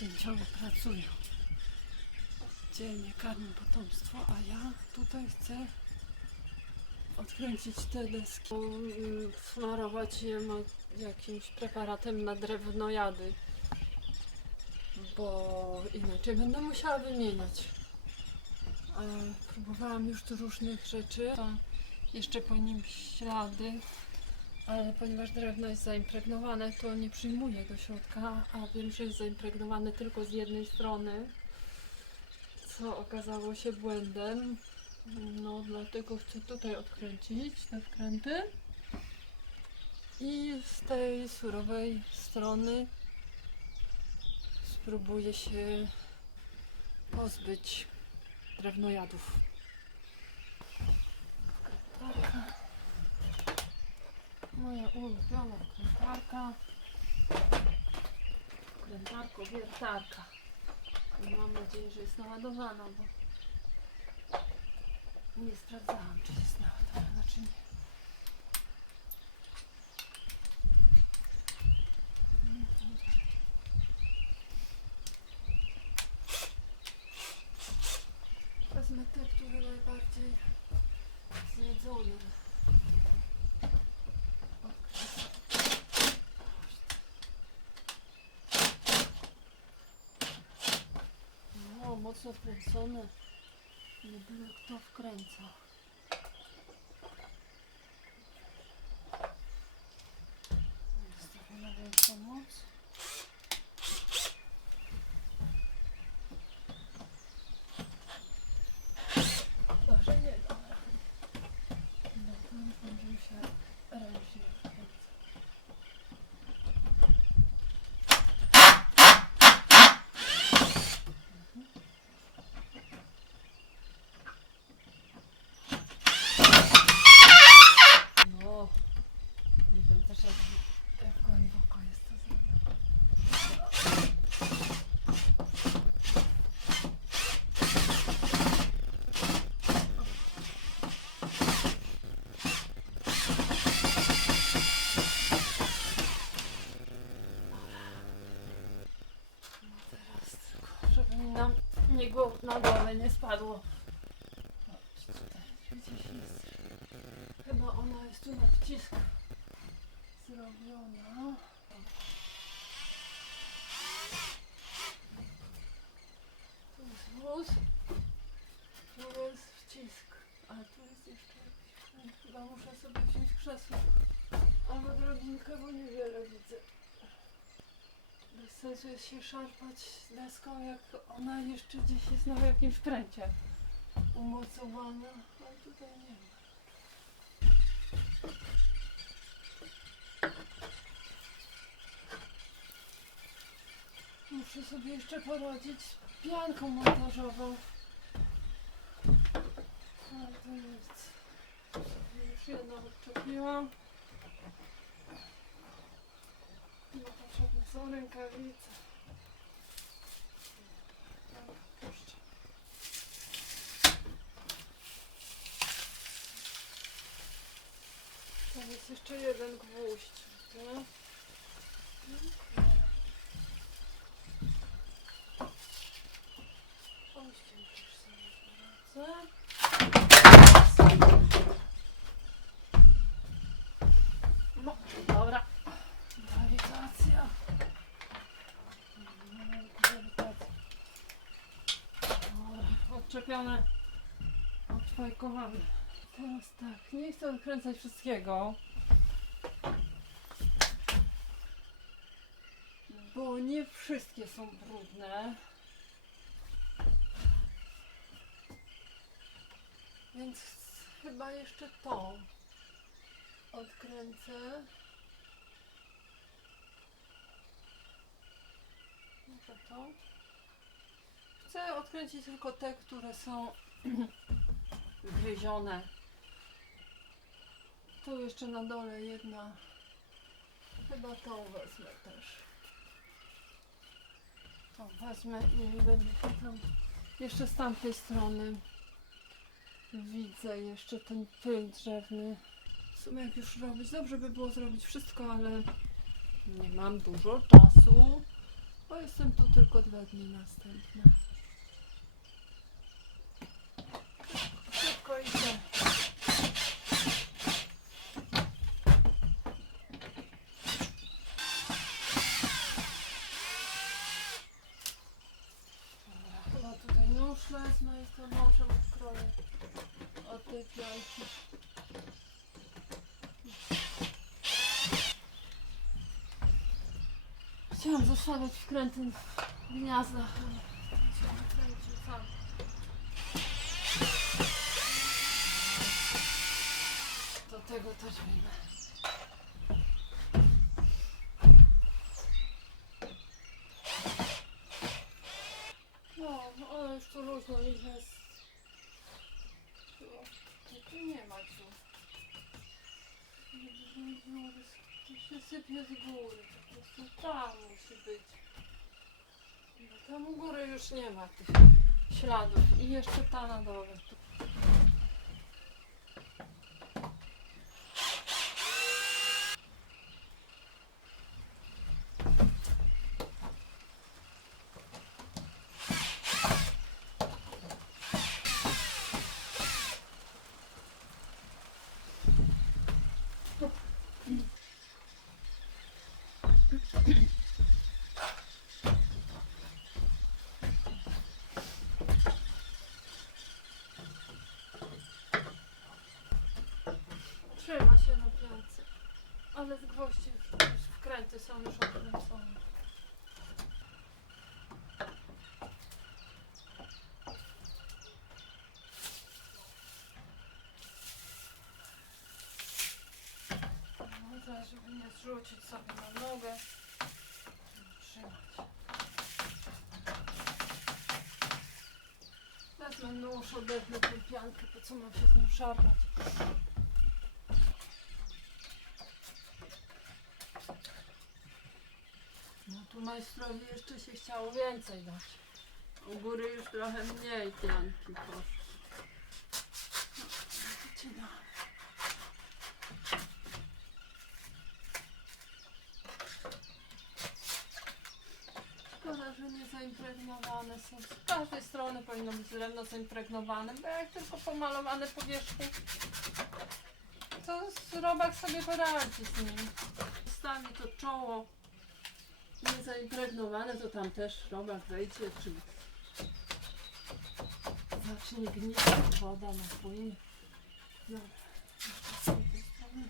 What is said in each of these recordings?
cięciowo pracują. Dzielnie karmią potomstwo, a ja tutaj chcę odkręcić te deski, mm, smarować je jakimś preparatem na drewnojady, bo inaczej będę musiała wymieniać. A próbowałam już tu różnych rzeczy, jeszcze po nim ślady, ale ponieważ drewno jest zaimpregnowane, to nie przyjmuję do środka, a wiem, że jest zaimpregnowane tylko z jednej strony, co okazało się błędem. No, dlatego chcę tutaj odkręcić te wkręty. I z tej surowej strony spróbuję się pozbyć drewnojadów. Wkrętarka. Moja ulubiona wkrętarka. Wkrętarko, wiertarka. I mam nadzieję, że jest naładowana, bo nie sprawdzałam, czy jest naładowana, czy nie. Wezmę te, które najbardziej zjedzone. No, mocno wkręcone. Nie byle kto wkręca. Zostawię na większą moc. Dobrze, nie, dobra. No to już będziemy się ręcznie wkręcać. No, nie wiem też jak, jak głęboko jest to zrobione. No teraz tylko, żeby mi nam nie go na głowę nie spadło. Chodź tutaj, gdzieś jest. Chyba ona jest tu na wcisk zrobiona. Tu jest wóz, tu jest wcisk, a tu jest jeszcze jakiś. Chyba muszę sobie wziąć krzesło albo drobinkę, bo niewiele widzę. Bez sensu jest się szarpać deską, jak ona jeszcze gdzieś jest na jakimś wkręcie umocowana, ale tutaj nie ma. Muszę sobie jeszcze poradzić z pianką montażową. Ale to nic. Już jedną odczepiłam. No potrzebne są rękawice. Tak. Tam jest jeszcze jeden gwóźdź. Nie? Oścień też sobie poradzę. No, dobra. Grawitacja. Grawitacja. Dobra, odczepione. Odfajkowane. Teraz tak, nie chcę odkręcać wszystkiego. Bo nie wszystkie są brudne. Więc chyba jeszcze tą odkręcę. Może to. Chcę odkręcić tylko te, które są gryzione. Tu jeszcze na dole jedna. Chyba tą wezmę też. Tą wezmę i będę się tam jeszcze z tamtej strony widzę jeszcze ten pył drzewny. W sumie jak już robić, dobrze by było zrobić wszystko, ale nie mam dużo czasu, bo jestem tutaj tylko dwa dni następne. Szybko idzie. Dobra, chyba tutaj nóż wezmę i to nożem odkroję od tej pianki. Chciałam zostawiać wkręty w gniazdach, ale się wykręcił sam. Do tego terminu. No, no, ale już tu luźno ich jest. Tu, tu nie ma tu. Tu się sypie z góry. Po prostu tam musi być. Tam u góry już nie ma tych śladów. I jeszcze ta na dole. Trzyma się na piance. Ale z gwoździ już, już wkręty są już odkręcone. Żeby nie zrzucić sobie na nogę. Trzymać. Wezmę nóż, odetnę tę piankę, po co mam się z nią szarpać. No tu majstrowi jeszcze się chciało więcej dać. U góry już trochę mniej pianki poszło. No. Szkoda, że nie zaimpregnowane są. Z każdej strony powinno być drewno zaimpregnowane, bo jak tylko pomalowane powierzchnie, to robak sobie poradzi z nim. Stawi to czoło nie zaimpregnowane, to tam też robak wejdzie, czy zacznie gnić, woda z tej strony.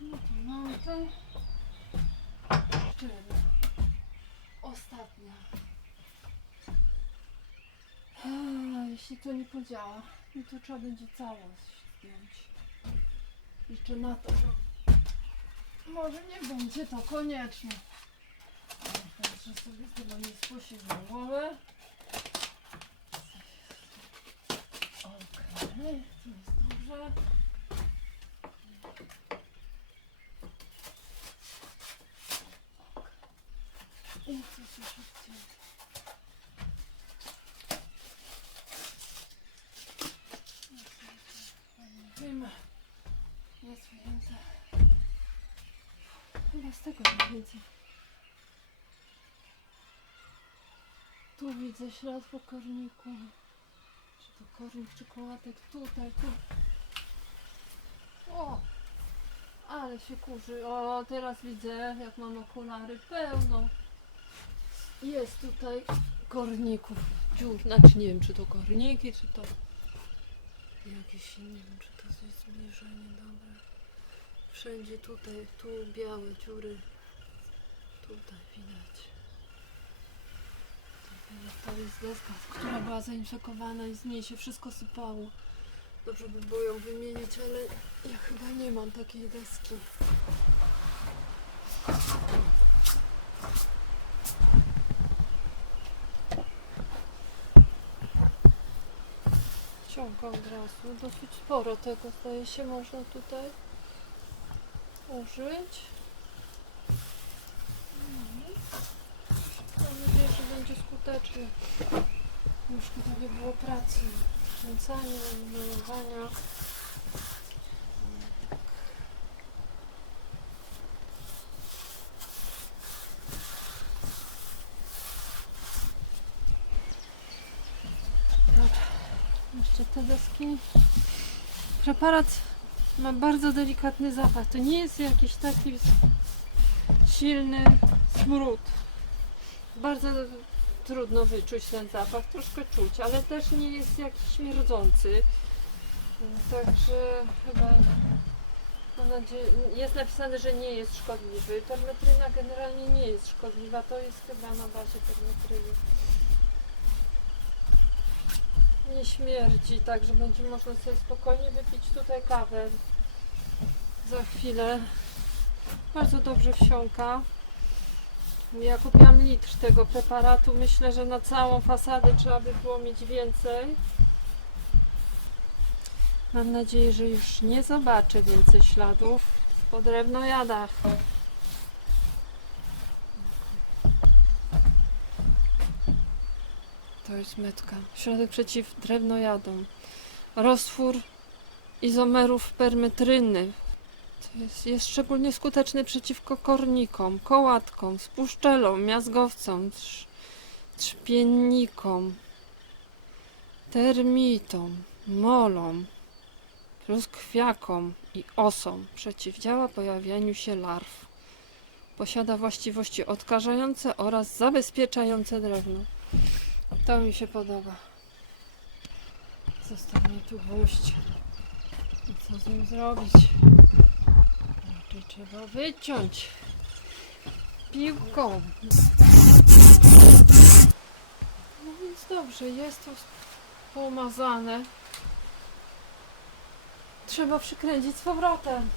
No to mamy. Jeszcze jedna. Ostatnia. Jeśli to nie podziała, no to trzeba będzie całość zdjąć. Liczę na to, że może nie będzie to konieczne. Patrzę sobie chyba nie spuścić na głowę. Okej, to jest dobrze. I co tu szybciej? Wyjmę. Jest wyjęte. Chyba tego mniej więcej. Tu widzę ślad po korniku. Czy to kornik, czy kołatek? Tutaj, tu. O! Ale się kurzy. O, teraz widzę, jak mam okulary pełno. Jest tutaj korników. Dziur. Znaczy nie wiem, czy to korniki, czy to jakieś, nie wiem, czy to jest zbliżenie dobre. Wszędzie tutaj, tu białe dziury. Tutaj widać. To jest deska, która była zainfekowana i z niej się wszystko sypało. Dobrze by było ją wymienić, ale ja chyba nie mam takiej deski. Ciągam od razu. Dosyć sporo tego zdaje się można tutaj użyć. Mhm. Mam nadzieję, że będzie skutecznie. Już tutaj nie było pracy, kręcania, malowania. Dobra, jeszcze te deski. Preparat ma bardzo delikatny zapach. To nie jest jakiś taki silny smród. Bardzo trudno wyczuć ten zapach, troszkę czuć, ale też nie jest jakiś śmierdzący. Także chyba mam nadzieję, jest napisane, że nie jest szkodliwy. Permetryna generalnie nie jest szkodliwa, to jest chyba na bazie permetryny. Nie śmierdzi, także będzie można sobie spokojnie wypić tutaj kawę za chwilę. Bardzo dobrze wsiąka. Ja kupiłam litr tego preparatu. Myślę, że na całą fasadę trzeba by było mieć więcej. Mam nadzieję, że już nie zobaczę więcej śladów po drewnojadach. To jest metka. Środek przeciw drewnojadom. Roztwór izomerów permetryny. To jest, jest szczególnie skuteczny przeciwko kornikom, kołatkom, spuszczelom, miazgowcom, trz, trzpiennikom, termitom, molom, pluskwiakom i osom. Przeciwdziała pojawianiu się larw. Posiada właściwości odkażające oraz zabezpieczające drewno. To mi się podoba. Zostanie tu gwóźdź. I co z nim zrobić? Raczej trzeba wyciąć piłką. No więc dobrze, jest to pomazane. Trzeba przykręcić z powrotem.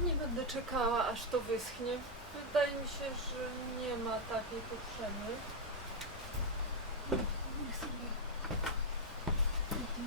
Nie będę czekała, aż to wyschnie. Wydaje mi się, że nie ma takiej potrzeby. Niech sobie tutaj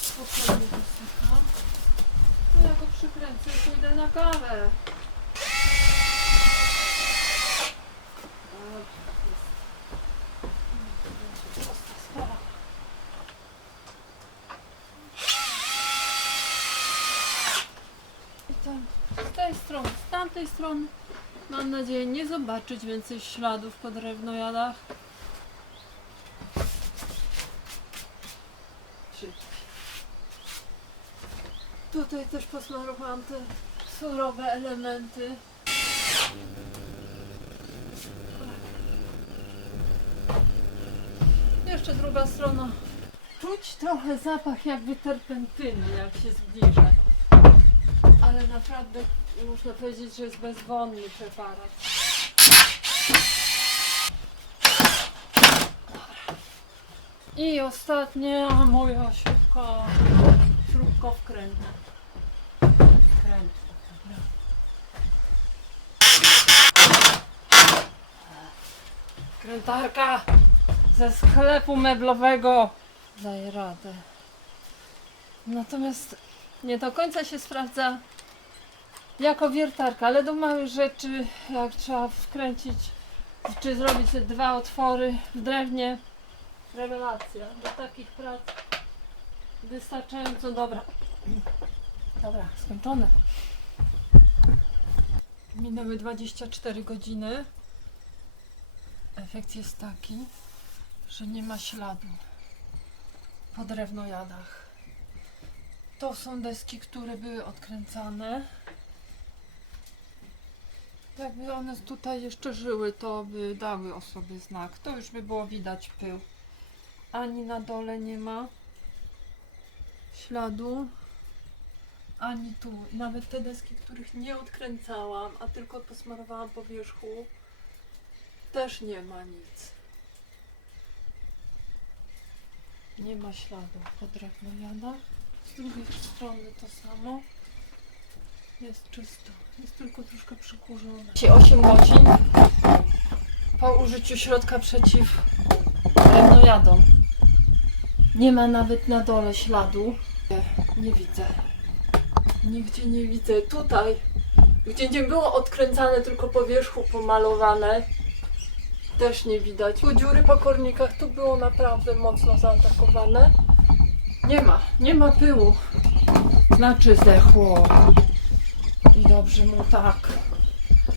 spokojnie wysycha. No ja go przykręcę i pójdę na kawę. Dobrze, jest. Będzie prosta sprawa. I tam z tej strony, z tamtej strony mam nadzieję nie zobaczyć więcej śladów po drewnojadach. Tutaj też posmarowałam te surowe elementy. Jeszcze druga strona. Czuć trochę zapach jakby terpentyny, jak się zbliża. Ale naprawdę można powiedzieć, że jest bezwonny preparat. I ostatnia moja śrubka, śrubka wkrętna. Dobra. Krętarka ze sklepu meblowego daje radę. Natomiast nie do końca się sprawdza jako wiertarka, ale do małych rzeczy, jak trzeba wkręcić czy zrobić te dwa otwory w drewnie, rewelacja. Do takich prac wystarczająco dobra. Dobra, skończone. Minęły 24 godziny. Efekt jest taki, że nie ma śladu po drewnojadach. To są deski, które były odkręcane. Jakby one tutaj jeszcze żyły, to by dały o sobie znak. To już by było widać pył. Ani na dole nie ma śladu, ani tu. Nawet te deski, których nie odkręcałam, a tylko posmarowałam po wierzchu, też nie ma nic. Nie ma śladu po drewnojadach. Z drugiej strony to samo. Jest czysto. Jest tylko troszkę przykurzone. 8 godzin po użyciu środka przeciw drewnojadom. Nie ma nawet na dole śladu. Nie, nie widzę. Nigdzie nie widzę. Tutaj, gdzie nie było odkręcane, tylko po wierzchu pomalowane, też nie widać. Tu dziury po kornikach, tu było naprawdę mocno zaatakowane. Nie ma, nie ma pyłu. Znaczy zdechło. Dobrze mu tak.